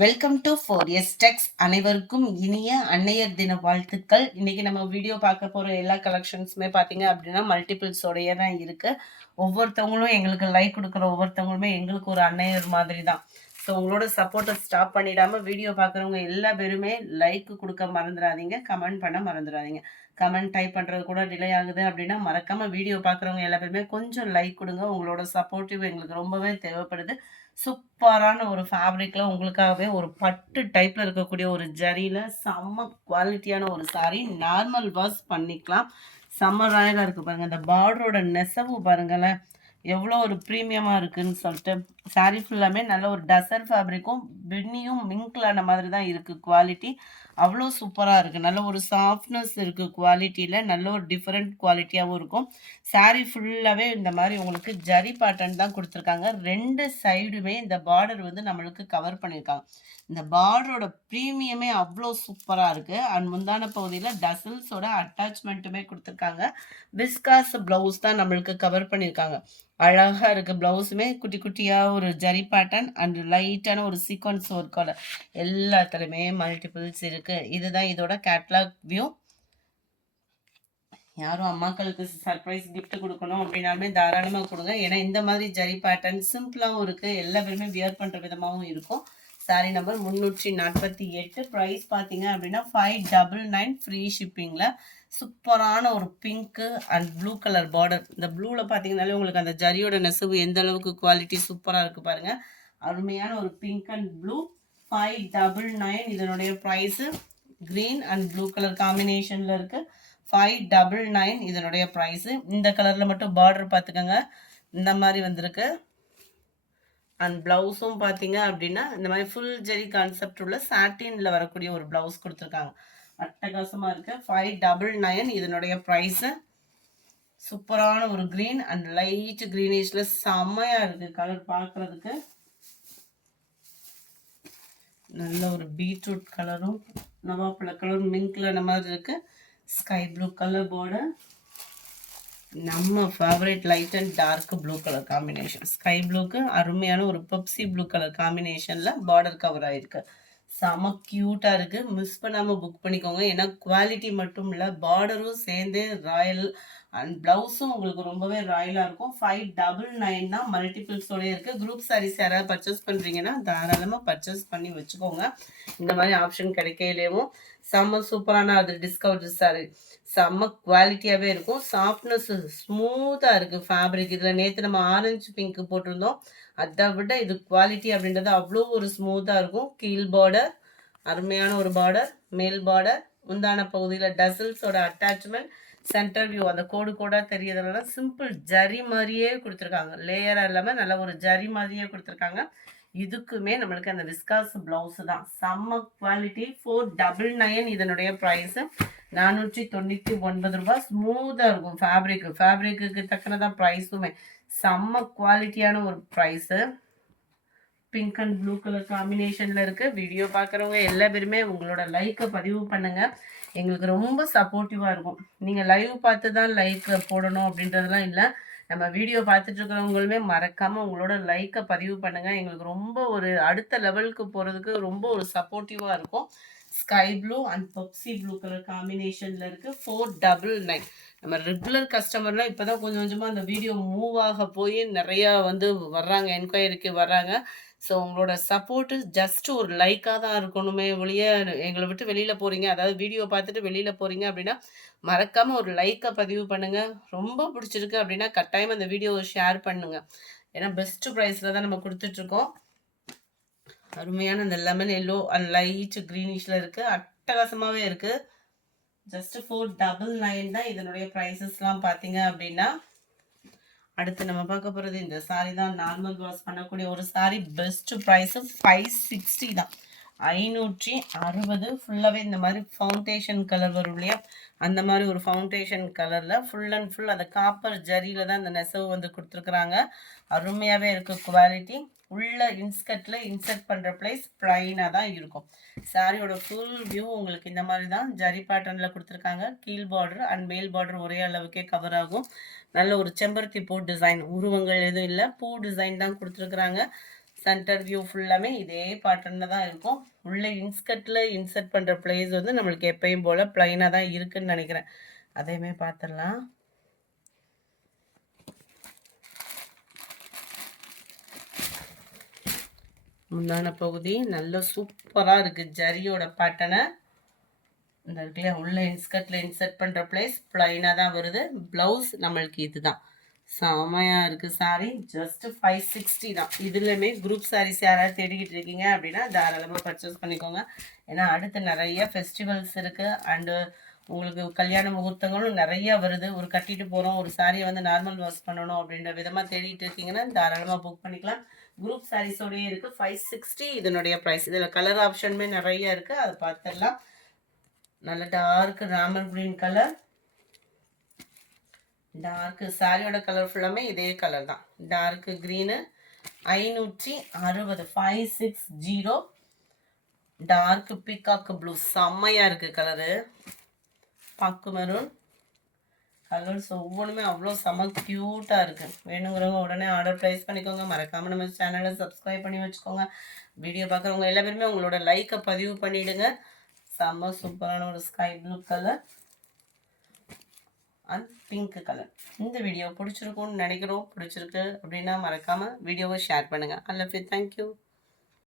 Welcome to 4S டெக்ஸ். அனைவருக்கும் இனிய அன்னையர் தின வாழ்த்துக்கள். இன்னைக்கு நம்ம வீடியோ பார்க்க போற எல்லா கலெக்ஷன்ஸுமே பார்த்தீங்க அப்படின்னா மல்டிபிள்ஸோடைய தான் இருக்கு. ஒவ்வொருத்தவங்களும் எங்களுக்கு லைக் கொடுக்குற ஒவ்வொருத்தவங்களுமே எங்களுக்கு ஒரு அன்னையர் மாதிரி தான். ஸோ உங்களோட சப்போர்ட்டை ஸ்டாப் பண்ணிடாம வீடியோ பார்க்குறவங்க எல்லா பேருமே லைக் கொடுக்க மறந்துடாதீங்க, கமெண்ட் பண்ண மறந்துடாதீங்க. கமெண்ட் டைப் பண்ணுறது கூட டிலே ஆகுது அப்படின்னா மறக்காம வீடியோ பார்க்குறவங்க எல்லா பேருமே கொஞ்சம் லைக் கொடுங்க. உங்களோட சப்போர்ட்டிவ் எங்களுக்கு ரொம்பவே தேவைப்படுது. சூப்பரான ஒரு ஃபேப்ரிக்ல உங்களுக்காகவே ஒரு பட்டு டைப்ல இருக்கக்கூடிய ஒரு ஜரியில செம்ம குவாலிட்டியான ஒரு சாரி நார்மல் வாஷ் பண்ணிக்கலாம். செம்ம ராயலா இருக்கு பாருங்க. இந்த பார்டரோட நெசவு பாருங்களேன், எவ்வளோ ஒரு ப்ரீமியமா இருக்குன்னு சொல்லிட்டு. சாரி ஃபுல்லாமே நல்ல ஒரு டசர் ஃபேப்ரிக்கும் பின்னியும் மிங்க்லான மாதிரி தான் இருக்கு குவாலிட்டி. அவ்வளோ சூப்பராக இருக்குது. நல்ல ஒரு சாஃப்ட்னஸ் இருக்குது குவாலிட்டியில். நல்ல ஒரு டிஃப்ரெண்ட் குவாலிட்டியாகவும் இருக்கும். சாரீ ஃபுல்லாகவே இந்த மாதிரி உங்களுக்கு ஜரி பேட்டர்ன் தான் கொடுத்துருக்காங்க. 2 சைடுமே இந்த பார்டர் வந்து நம்மளுக்கு கவர் பண்ணியிருக்காங்க. இந்த பார்டரோட ப்ரீமியமே அவ்வளோ சூப்பராக இருக்குது. அண்ட் முந்தான பகுதியில் டசல்ஸோட அட்டாச்மெண்ட்டுமே கொடுத்துருக்காங்க. விஸ்காஸ் ப்ளவுஸ் தான் நம்மளுக்கு கவர் பண்ணியிருக்காங்க. அழகா இருக்கு. ப்ளவுஸுமே குட்டி குட்டியா ஒரு ஜரி பேட்டர்ன் அண்ட் லைட்டான ஒரு சீக்வன்ஸ் ஒர்க்கோட எல்லாத்துலயுமே மல்டிபிள்ஸ் இருக்கு. இதுதான் இதோட கேட்லாக் வியூ. யாரும் அம்மாக்களுக்கு சர்ப்ரைஸ் கிஃப்ட் கொடுக்கணும் அப்படின்னாலுமே தாராளமாக கொடுங்க. ஏன்னா இந்த மாதிரி ஜரி பேட்டர்ன் சிம்பிளாகவும் இருக்கு, எல்லா பேருமே வியர் பண்ற விதமாகவும் இருக்கும். Sorry number 348. ப்ரைஸ் பார்த்தீங்க அப்படின்னா 599 ஃப்ரீ ஷிப்பிங்கில். சூப்பரான ஒரு pink and blue colour border. இந்த ப்ளூவில் பார்த்தீங்கன்னாலே உங்களுக்கு அந்த ஜரியோட நெசவு எந்த அளவுக்கு குவாலிட்டி சூப்பராக இருக்குது பாருங்கள். அருமையான ஒரு பிங்க் அண்ட் ப்ளூ. 599 இதனுடைய price. Green and blue colour காம்பினேஷனில் இருக்குது. 599 இதனுடைய ப்ரைஸு. இந்த கலரில் மட்டும் பார்டர் பார்த்துக்கோங்க, இந்த மாதிரி வந்திருக்கு. அண்ட் ப்ளவுஸும் பார்த்தீங்க அப்படின்னா இந்த மாதிரி ஃபுல் ஜெரி கான்செப்ட் உள்ள சாட்டினில் வரக்கூடிய ஒரு ப்ளவுஸ் கொடுத்துருக்காங்க. அட்டகாசமாக இருக்குது. 599 இதனுடைய ப்ரைஸு. சூப்பரான ஒரு க்ரீன் அண்ட் லைட் க்ரீனிஷில் செம்மையாக இருக்குது கலர் பார்க்குறதுக்கு. நல்ல ஒரு பீட்ரூட் கலரும் நவாப்பழ கலரும் மிங்க்ல அந்த மாதிரி இருக்குது. Sky blue colour border. நம்ம favourite light and dark blue colour combination. Sky ப்ளூக்கு அருமையான ஒரு பப்சி ப்ளூ கலர் காம்பினேஷனில் பார்டர் கவர் ஆகிருக்கு. செம க்யூட்டாக இருக்குது. மிஸ் பண்ணாமல் புக் பண்ணிக்கோங்க. ஏன்னா குவாலிட்டி மட்டும் இல்லை, பார்டரும் சேர்ந்து ராயல் அண்ட் ப்ளவுஸும் உங்களுக்கு ரொம்பவே ராயலாக இருக்கும். 599 தான் மல்டிபிள்ஸோடய இருக்குது. குரூப் சாரீஸ் யாராவது பர்ச்சேஸ் பண்ணுறீங்கன்னா தாராளமாக பர்ச்சேஸ் பண்ணி வச்சுக்கோங்க. இந்த மாதிரி ஆப்ஷன் கிடைக்கலையும் செம்ம சூப்பரான அது டிஸ்கவுண்ட் சாரி. செம்ம குவாலிட்டியாகவே இருக்கும். சாஃப்ட்னஸ் ஸ்மூத்தாக இருக்குது ஃபேப்ரிக். இதில் நேற்று நம்ம ஆரஞ்சு பிங்க் போட்டிருந்தோம், அதை விட இது குவாலிட்டி அப்படின்றது அவ்வளோ ஒரு ஸ்மூத்தாக இருக்கும். கீழ் பார்டர் அருமையான ஒரு பார்டர், மேல் பார்டர், முந்தான பகுதியில் டசல்ஸோட அட்டாச்மெண்ட், சென்டர் வியூ அந்த கோடு கோடாக தெரியறதுனால சிம்பிள் ஜரி மாதிரியே கொடுத்துருக்காங்க. லேயராக இல்லாமல் நல்ல ஒரு ஜரி மாதிரியே கொடுத்துருக்காங்க. இதுக்குமே நம்மளுக்கு அந்த விஸ்காஸ் பிளவுஸ் தான். செம்ம குவாலிட்டி. 499 இதனுடைய ப்ரைஸு. 499 ரூபாய். ஸ்மூத்தாக இருக்கும் ஃபேப்ரிக்கு. ஃபேப்ரிக்கு தக்கனதான் ப்ரைஸுமே. செம்ம குவாலிட்டியான ஒரு price. Pink and blue colour காம்பினேஷனில் இருக்குது. வீடியோ பார்க்குறவங்க எல்லா பேருமே உங்களோட லைக்கை பதிவு பண்ணுங்கள். எங்களுக்கு ரொம்ப சப்போர்ட்டிவாக இருக்கும். நீங்கள் லைவ் பார்த்து தான் லைக் போடணும் அப்படின்றதுலாம் இல்லை. நம்ம வீடியோ பார்த்துட்டு இருக்கிறவங்களுமே மறக்காமல் உங்களோட லைக்கை பதிவு பண்ணுங்கள். எங்களுக்கு ரொம்ப ஒரு அடுத்த லெவலுக்கு போகிறதுக்கு ரொம்ப ஒரு சப்போர்ட்டிவாக இருக்கும். Sky blue and Pepsi blue colour காம்பினேஷனில் இருக்குது. 499. நம்ம ரெகுலர் கஸ்டமர்லாம் இப்போ தான் கொஞ்சம் கொஞ்சமாக அந்த வீடியோ மூவ் ஆக போய் நிறையா வந்து வர்றாங்க, என்கொயரிக்கு வர்றாங்க. ஸோ உங்களோட சப்போர்ட்டு ஜஸ்ட் ஒரு லைக்காக தான் இருக்கணுமே ஒழிய, எங்களை விட்டு வெளியில் போகிறீங்க, அதாவது வீடியோ பார்த்துட்டு வெளியில் போகிறீங்க அப்படின்னா மறக்காமல் ஒரு லைக்கை பதிவு பண்ணுங்கள். ரொம்ப பிடிச்சிருக்கு அப்படின்னா கட்டாயம் அந்த வீடியோவை ஷேர் பண்ணுங்கள். ஏன்னா பெஸ்ட்டு ப்ரைஸில் தான் நம்ம கொடுத்துட்ருக்கோம். அருமையான அந்த லெமன் எல்லோ அண்ட் லைட் க்ரீனிஷில் இருக்குது. அட்டகாசமாகவே இருக்குது. ஜஸ்ட் 499 தான் இதனுடைய ப்ரைஸஸ்லாம் பார்த்தீங்க அப்படின்னா. அடுத்து நம்ம பார்க்க போகிறது இந்த சாரி தான். நார்மல் வாஷ் பண்ணக்கூடிய ஒரு சாரி. பெஸ்ட் ப்ரைஸு 560 தான். 560. ஃபுல்லாகவே இந்த மாதிரி ஃபவுண்டேஷன் கலர் வரும் இல்லையா, அந்த மாதிரி ஒரு ஃபவுண்டேஷன் கலரில் ஃபுல் அண்ட் ஃபுல் அந்த காப்பர் ஜரியில் தான் இந்த நெசவு வந்து கொடுத்துருக்குறாங்க. அருமையாகவே இருக்குது குவாலிட்டி. உள்ள இன்ஸ்கர்ட்டில் இன்சர்ட் பண்ணுற பிளேஸ் ப்ளைனாக தான் இருக்கும். சாரியோட ஃபுல் வியூ உங்களுக்கு இந்த மாதிரி தான் ஜரி பேட்டர்னில் கொடுத்துருக்காங்க. கீழ் பார்டர் அண்ட் மேல் பார்டர் ஒரே அளவுக்கே கவர் ஆகும். நல்ல ஒரு செம்பருத்தி பூ டிசைன், உருவங்கள் எதுவும் இல்லை, பூ டிசைன் தான் கொடுத்துருக்குறாங்க. சென்டர் வியூ ஃபுல்லாமே இதே பேட்டர்னில் தான் இருக்கும். உள்ள இன்ஸ்கர்ட்டில் இன்சர்ட் பண்ணுற பிளேஸ் வந்து நம்மளுக்கு எப்பயும் போல் ப்ளைனாக தான் இருக்குன்னு நினைக்கிறேன். அதையுமே பார்த்துடலாம். முந்தான பகுதி நல்ல சூப்பராக இருக்குது. ஜரியோட பேட்டர்னை இந்த இருக்குல்லையா, உள்ள இன்ஸ்கர்ட்டில் இன்சர்ட் பண்ணுற பிளேஸ் ப்ளைனாக தான் வருது. ப்ளவுஸ் நம்மளுக்கு இதுதான். செமையாக இருக்குது சாரீ. ஜஸ்ட் 560 தான். இதுலையுமே குரூப் சாரீஸ் யாராவது தேடிக்கிட்டு இருக்கீங்க அப்படின்னா தாராளமாக பர்ச்சேஸ் பண்ணிக்கோங்க. ஏன்னா அடுத்து நிறைய ஃபெஸ்டிவல்ஸ் இருக்குது. அண்டு உங்களுக்கு கல்யாண முகூர்த்தங்களும் நிறையா வருது. ஒரு கட்டிட்டு போகிறோம், ஒரு சாரியை வந்து நார்மல் வாஷ் பண்ணணும் அப்படின்ற விதமாக தேடிட்டு இருக்கீங்கன்னா தாராளமாக புக் பண்ணிக்கலாம். குரூப் சாரீஸோடய இருக்குது. 560 இதனுடைய ப்ரைஸ். இதில் கலர் ஆப்ஷனுமே நிறைய இருக்குது, அதை பார்த்துடலாம். நல்ல dark Ramar green colour. Dark சாரியோட கலர் ஃபுல்லாமே இதே கலர் தான். Dark green 560 560. Dark peacock blue செம்மையாக இருக்குது கலரு. பாக்கு மெரூன் கலர்ஸ் ஒவ்வொன்றுமே அவ்வளோ செம்ம க்யூட்டாக இருக்குது. வேணுங்கிறவங்க உடனே ஆர்டர் ப்ளேஸ் பண்ணிக்கோங்க. மறக்காமல் நம்ம சேனலை சப்ஸ்கிரைப் பண்ணி வச்சுக்கோங்க. வீடியோ பார்க்குறவங்க எல்லா பேருமே உங்களோட லைக்கை பதிவு பண்ணிவிடுங்க. செம்ம சூப்பரான ஒரு sky blue colour and pink colour. இந்த வீடியோ பிடிச்சிருக்கும்னு நினைக்கிறோம். பிடிச்சிருக்கு அப்படின்னா மறக்காமல் வீடியோவை ஷேர் பண்ணுங்கள். I love you. தேங்க்யூ.